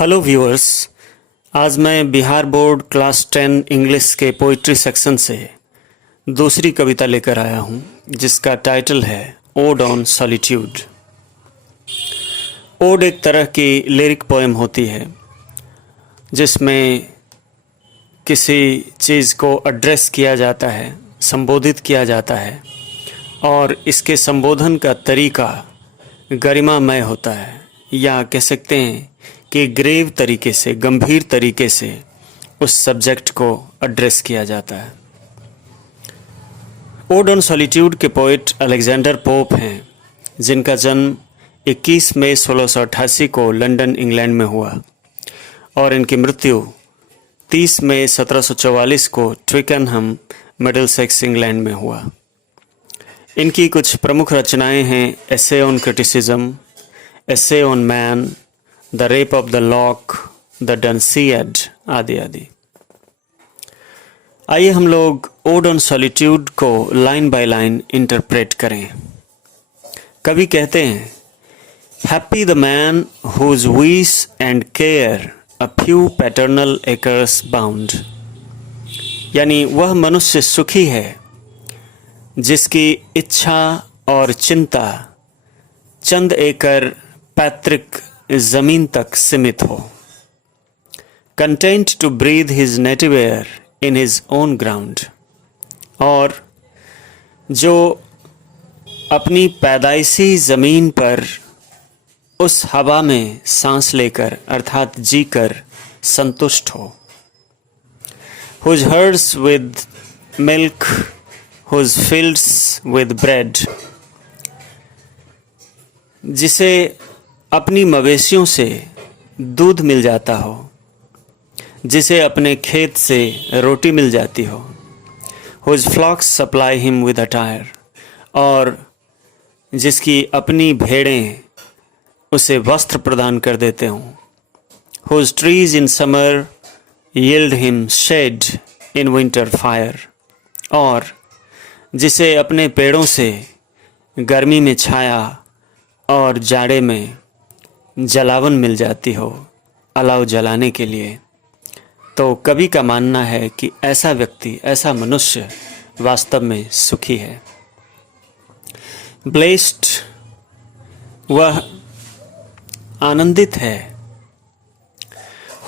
Hello viewers. आज मैं Bihar board class 10 English के पोइट्री सेक्शन से दूसरी कविता लेकर आया हूँ, जिसका टाइटल है ओड ऑन सॉलिट्यूड। ओड एक तरह की लिरिक पोएम होती है जिसमें किसी चीज़ को एड्रेस किया जाता है, संबोधित किया जाता है और इसके संबोधन का तरीका गरिमामय होता है, या कह सकते हैं कि ग्रेव तरीके से, गंभीर तरीके से उस सब्जेक्ट को एड्रेस किया जाता है। ओड ऑन सॉलिट्यूड के पोइट अलेक्जेंडर पोप हैं, जिनका जन्म 21 मई 1688 को लंदन इंग्लैंड में हुआ और इनकी मृत्यु 30 मई 1744 को ट्विकनहम मिडलसेक्स इंग्लैंड में हुआ। इनकी कुछ प्रमुख रचनाएं हैं Essay on Criticism, Essay on Man, The Rape of the Lock, The Dunciad आदि आदि। आइए हम लोग ओड ऑन सॉलिट्यूड को लाइन बाय लाइन इंटरप्रेट करें। कवि कहते हैं, happy the man whose wish and care a few paternal acres bound, यानी वह मनुष्य सुखी है जिसकी इच्छा और चिंता चंद एकड़ पैतृक जमीन तक सीमित हो। Content to breathe his native air in his own ground, और जो अपनी पैदाइशी ज़मीन पर उस हवा में सांस लेकर अर्थात जीकर संतुष्ट हो। Whose herds with milk, whose fields with bread, जिसे अपनी मवेशियों से दूध मिल जाता हो, जिसे अपने खेत से रोटी मिल जाती हो। Whose flocks supply him with attire, और जिसकी अपनी भेड़ें उसे वस्त्र प्रदान कर देते हों। Whose trees in summer yield him shade in winter fire, और जिसे अपने पेड़ों से गर्मी में छाया और जाड़े में जलावन मिल जाती हो, अलाव जलाने के लिए। तो कवि का मानना है कि ऐसा व्यक्ति, ऐसा मनुष्य वास्तव में सुखी है। ब्लेस्ड, वह आनंदित है।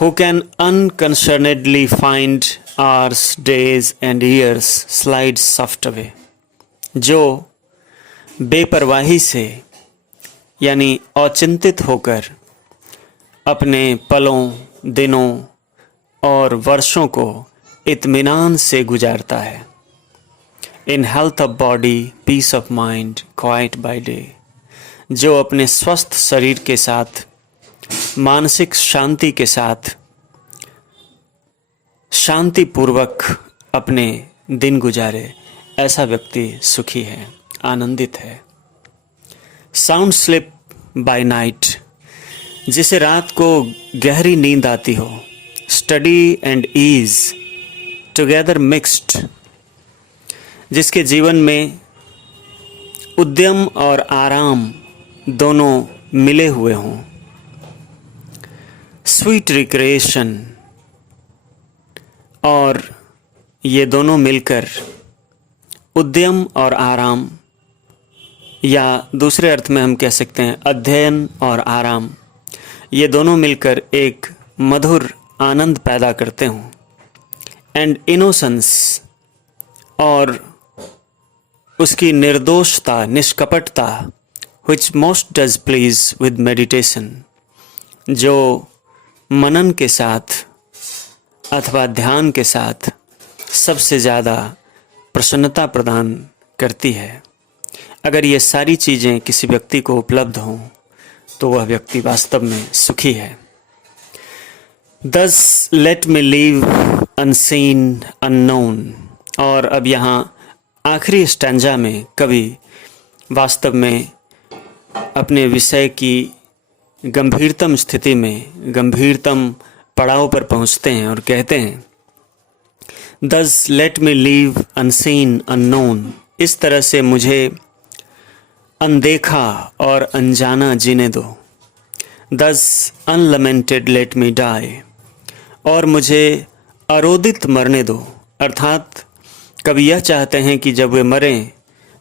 Who can unconcernedly find hours, days and years slide soft away, जो बेपरवाही से यानी अचिंतित होकर अपने पलों, दिनों और वर्षों को इत्मीनान से गुजारता है। In health of body, peace of mind, quiet by day, जो अपने स्वस्थ शरीर के साथ, मानसिक शांति के साथ, शांतिपूर्वक अपने दिन गुजारे, ऐसा व्यक्ति सुखी है, आनंदित है। साउंड स्लिप बाय नाइट, जिसे रात को गहरी नींद आती हो। Study and ease together mixed, जिसके जीवन में उद्यम और आराम दोनों मिले हुए हों। स्वीट रिक्रिएशन, और ये दोनों मिलकर उद्यम और आराम, या दूसरे अर्थ में हम कह सकते हैं अध्ययन और आराम, ये दोनों मिलकर एक मधुर आनंद पैदा करते हों। एंड इनोसेंस, और उसकी निर्दोषता, निष्कपटता, which most does please with meditation, जो मनन के साथ अथवा ध्यान के साथ सबसे ज़्यादा प्रसन्नता प्रदान करती है। अगर ये सारी चीज़ें किसी व्यक्ति को उपलब्ध हों तो वह व्यक्ति वास्तव में सुखी है। Thus let me live unseen unknown, और अब यहाँ आखिरी स्टैंजा में कवि वास्तव में अपने विषय की गंभीरतम स्थिति में, गंभीरतम पड़ाव पर पहुँचते हैं और कहते हैं, Thus let me live unseen unknown, इस तरह से मुझे अनदेखा और अनजाना जीने दो। दस अनलमेंटेड लेट मी डाई, और मुझे अरोदित मरने दो। अर्थात कवि यह चाहते हैं कि जब वे मरें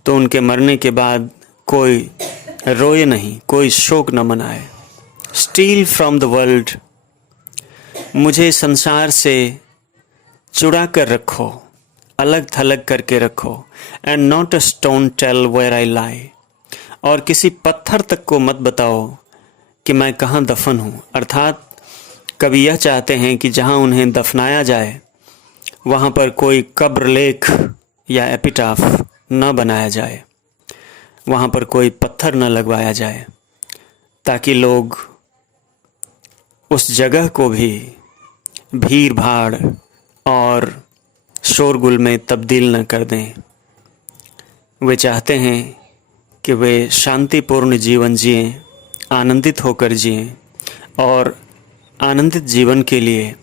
तो उनके मरने के बाद कोई रोए नहीं, कोई शोक न मनाए। स्टील फ्रॉम द वर्ल्ड, मुझे संसार से चुरा कर रखो, अलग थलग करके रखो। And not a stone tell where I lie, और किसी पत्थर तक को मत बताओ कि मैं कहाँ दफन हूँ। अर्थात कवि यह चाहते हैं कि जहाँ उन्हें दफनाया जाए वहाँ पर कोई कब्र लेख या एपिटाफ न बनाया जाए, वहाँ पर कोई पत्थर न लगवाया जाए, ताकि लोग उस जगह को भी भीड़ भाड़ और शोरगुल में तब्दील न कर दें। वे चाहते हैं कि वे शांतिपूर्ण जीवन जिएं, आनंदित होकर जिएं, और आनंदित जीवन के लिए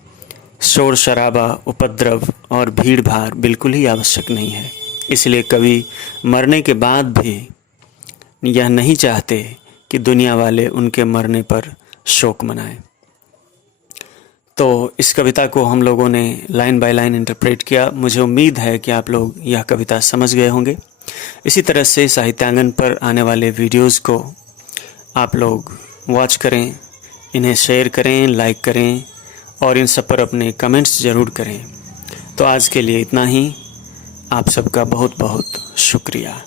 शोर शराबा, उपद्रव और भीड़ भाड़ बिल्कुल ही आवश्यक नहीं है। इसलिए कवि मरने के बाद भी यह नहीं चाहते कि दुनिया वाले उनके मरने पर शोक मनाएं। तो इस कविता को हम लोगों ने लाइन बाय लाइन इंटरप्रेट किया। मुझे उम्मीद है कि आप लोग यह कविता समझ गए होंगे। इसी तरह से साहित्यांगन पर आने वाले वीडियोज़ को आप लोग वॉच करें, इन्हें शेयर करें, लाइक करें और इन सब पर अपने कमेंट्स ज़रूर करें। तो आज के लिए इतना ही। आप सबका बहुत बहुत शुक्रिया।